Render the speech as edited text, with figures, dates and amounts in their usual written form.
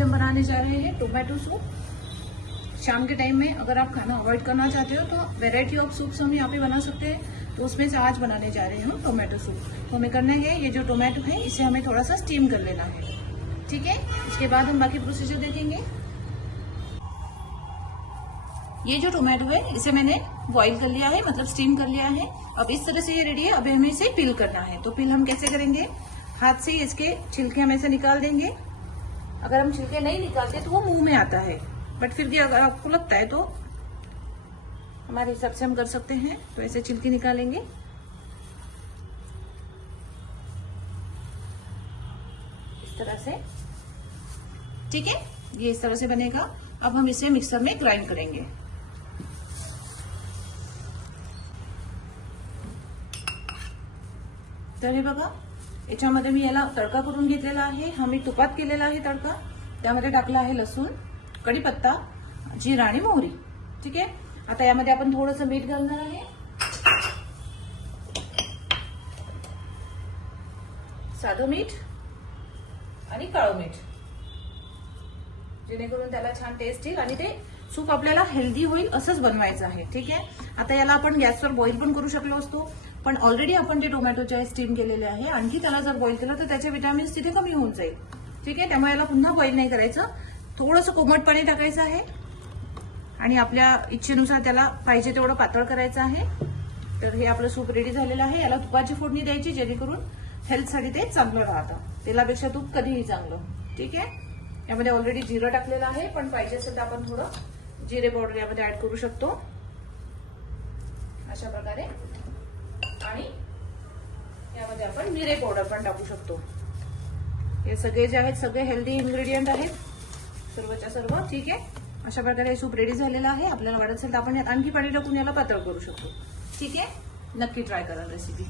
आज हम बनाने जा रहे हैं टोमेटो सूप। शाम के टाइम में अगर आप खाना अवॉइड करना चाहते हो तो वेराइटी ऑफ सूप्स हम यहाँ पे बना सकते हैं। तो उसमें से आज बनाने जा रहे हैं हम टोमेटो सूप। तो हमें करना है, ये जो टोमेटो है इसे हमें थोड़ा सा स्टीम कर लेना है, ठीक है। इसके बाद हम बाकी प्रोसीजर देखेंगे। ये जो टोमेटो है इसे मैंने बॉईल कर लिया है, मतलब स्टीम कर लिया है। अब इस तरह से ये रेडी है। अब हमें इसे पील करना है। तो पील हम कैसे करेंगे, हाथ से इसके छिलके हम ऐसे निकाल देंगे। अगर हम छिलके नहीं निकालते तो वो मुंह में आता है, बट फिर भी अगर आपको लगता है तो हमारे हिसाब से हम कर सकते हैं। तो ऐसे छिलके निकालेंगे, इस तरह से, ठीक है। ये इस तरह से बनेगा। अब हम इसे मिक्सर में ग्राइंड करेंगे। तर हे बघा, याच्यामध्ये मी याला तडका करून घेतलेला आहे। हा मी तुपात केलेला आहे तडका। त्यामध्ये टाकला आहे लसूण, कढीपत्ता, जिरा आणि मोहरी, ठीक आहे। आता यामध्ये आपण थोडंसं मीठ घालणार आहे, साधं मीठ आणि काळं मीठ, जेणेकरून त्याला छान टेस्ट येईल आणि ते सूप आपल्याला हेल्दी होईल असंच बनवायचं आहे, ठीक आहे। आता याला आपण गॅसवर बॉईल पण करू शकलो असतो, पण ऑलरेडी आपण जे टोमॅटोचे आहे स्टीम केलेले आहे। आणखी त्याला जर बॉईल केलं तर त्याचे विटामिन्स तिथे कमी होऊन जाईल, ठीक आहे। त्यामुळे याला पुन्हा बॉईल नाही करायचं, थोडंसं कोमट पाणी टाकायचं आहे आणि आपल्या इच्छेनुसार त्याला पाहिजे तेवढं पातळ करायचं आहे। तर हे आपलं सूप रेडी झालेलं आहे। याला तुपाची फोडणी द्यायची, जेणेकरून हेल्थसाठी ते चांगलं राहतं। तेलापेक्षा तूप कधीही चांगलं, ठीक आहे। यामध्ये ऑलरेडी जिरं टाकलेलं आहे, पण पाहिजे असेल तर आपण थोडं जिरे पावडर यामध्ये ऍड करू शकतो, अशा प्रकारे। आणि यामध्ये आपण मिरे पावडर पण टाकू शकतो। हे सगळे जे आहेत सगळे हेल्दी इन्ग्रेडियंट आहेत, सर्वच्या सर्व, ठीक आहे। अशा प्रकारे हे सूप रेडी झालेलं आहे। आपल्याला वाटत असेल तर आपण यात आणखी पाणी टाकून याला पातळ करू शकतो, ठीक आहे। नक्की ट्राय करा रेसिपी।